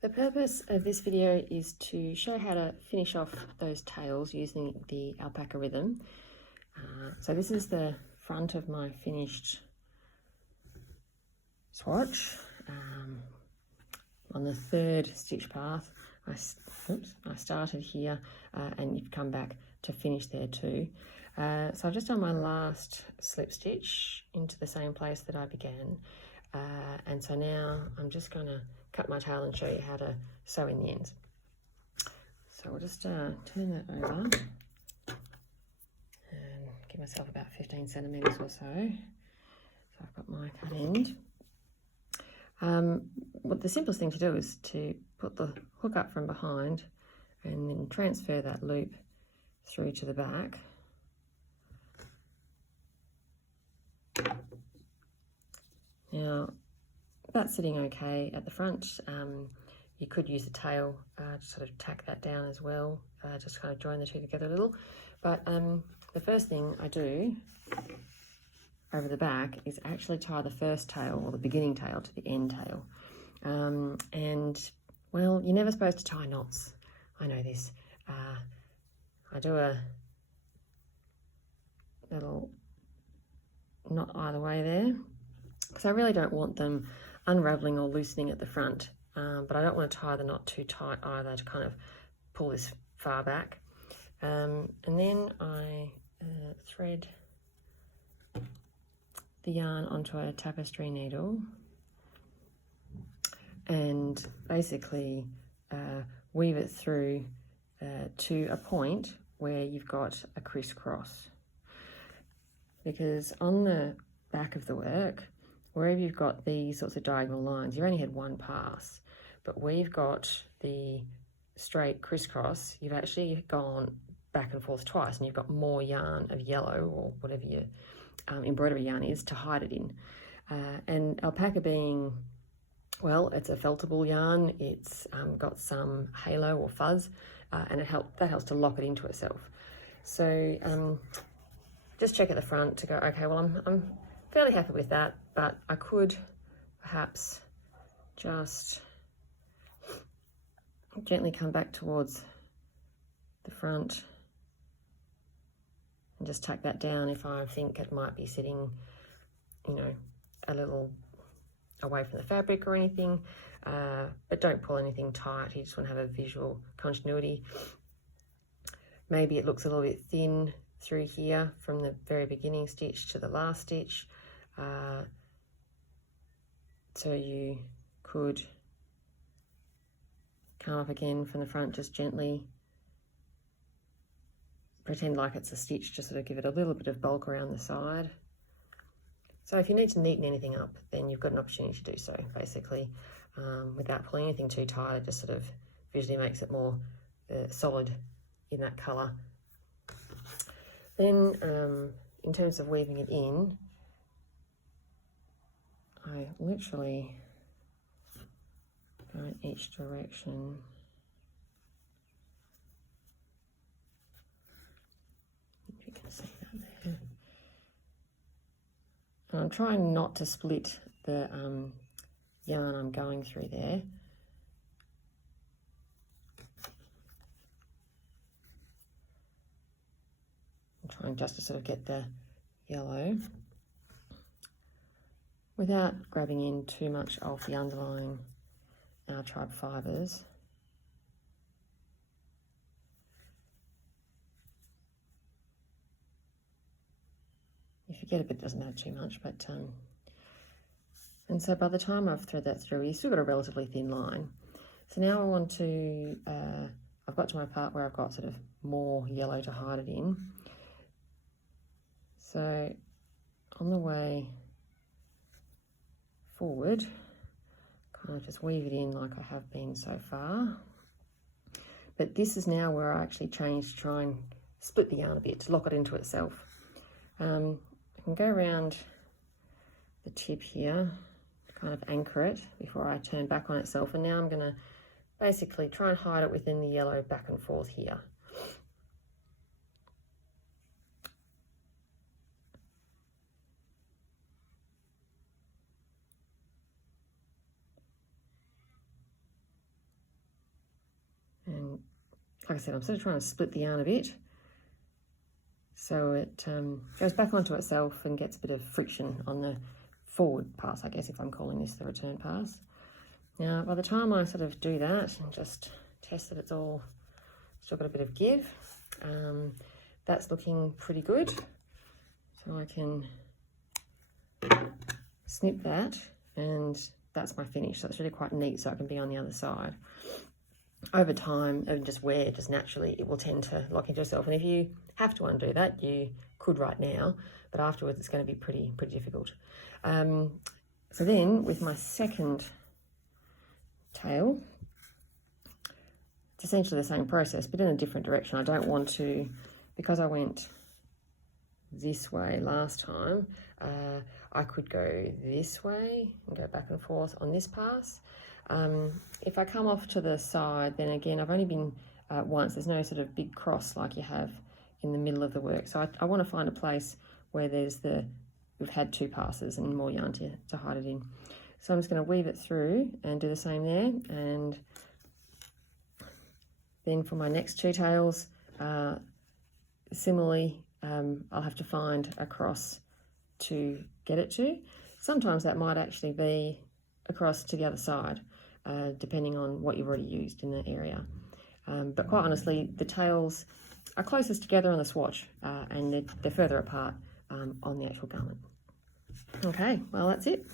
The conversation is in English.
The purpose of this video is to show how to finish off those tails using the Alpaca Rhythm. So this is the front of my finished swatch. On the third stitch path, I started here and you've come back to finish there too. So I've just done my last slip stitch into the same place that I began. And so now I'm just going to cut my tail and show you how to sew in the ends. So we'll just turn that over and give myself about 15 centimetres or so. So I've got my cut end. What the simplest thing to do is to put the hook up from behind and then transfer that loop through to the back. Now that's sitting okay at the front. You could use the tail to sort of tack that down as well, just kind of join the two together a little. But the first thing I do over the back is actually tie the first tail, or the beginning tail, to the end tail. And well, you're never supposed to tie knots. I know this. I do a little knot either way there, because I really don't want them unraveling or loosening at the front, but I don't want to tie the knot too tight either to kind of pull this far back. And then I thread the yarn onto a tapestry needle and basically weave it through to a point where you've got a crisscross, because on the back of the work, wherever you've got these sorts of diagonal lines, you've only had one pass, but where you've got the straight crisscross, you've actually gone back and forth twice, and you've got more yarn of yellow or whatever your embroidery yarn is to hide it in. And alpaca being, well, it's a feltable yarn, it's got some halo or fuzz, and that helps to lock it into itself. So just check at the front to go, okay, well, I'm fairly happy with that, but I could perhaps just gently come back towards the front and just tuck that down if I think it might be sitting, you know, a little away from the fabric or anything, but don't pull anything tight. You just want to have a visual continuity. Maybe it looks a little bit thin through here from the very beginning stitch to the last stitch, so you could come up again from the front, just gently pretend like it's a stitch, just sort of give it a little bit of bulk around the side. So if you need to neaten anything up, then you've got an opportunity to do so, basically, without pulling anything too tight. It just sort of visually makes it more solid in that colour. Then in terms of weaving it in, I literally go in each direction. If you can see that there. And I'm trying not to split the yarn I'm going through there. I'm trying just to sort of get the yellow without grabbing in too much of the underlying Our Tribe fibres. If you get a bit, it doesn't matter too much, but and so by the time I've threaded that through, you've still got a relatively thin line. So now I want to, I've got to my part where I've got sort of more yellow to hide it in. So on the way forward, kind of just weave it in like I have been so far. But this is now where I actually change to try and split the yarn a bit to lock it into itself. I can go around the tip here to kind of anchor it before I turn back on itself, and now I'm going to basically try and hide it within the yellow back and forth here. like I said, I'm sort of trying to split the yarn a bit so it goes back onto itself and gets a bit of friction on the forward pass, I guess, if I'm calling this the return pass. Now, by the time I sort of do that and just test that it's all still got a bit of give, that's looking pretty good. So I can snip that, and that's my finish. So it's really quite neat, so it can be on the other side. Over time, and just wear, just naturally, it will tend to lock into itself. And if you have to undo that, you could right now, but afterwards it's going to be pretty difficult. So then with my second tail, it's essentially the same process, but in a different direction. I don't want to, because I went this way last time, I could go this way and go back and forth on this pass. If I come off to the side, then again, I've only been once. There's no sort of big cross like you have in the middle of the work. So I want to find a place where we've had two passes and more yarn to hide it in. So I'm just going to weave it through and do the same there. And then for my next two tails, similarly, I'll have to find a cross to get it to. Sometimes that might actually be across to the other side, depending on what you've already used in the area. But quite honestly, the tails are closest together on the swatch, and they're further apart on the actual garment. Okay, well, that's it.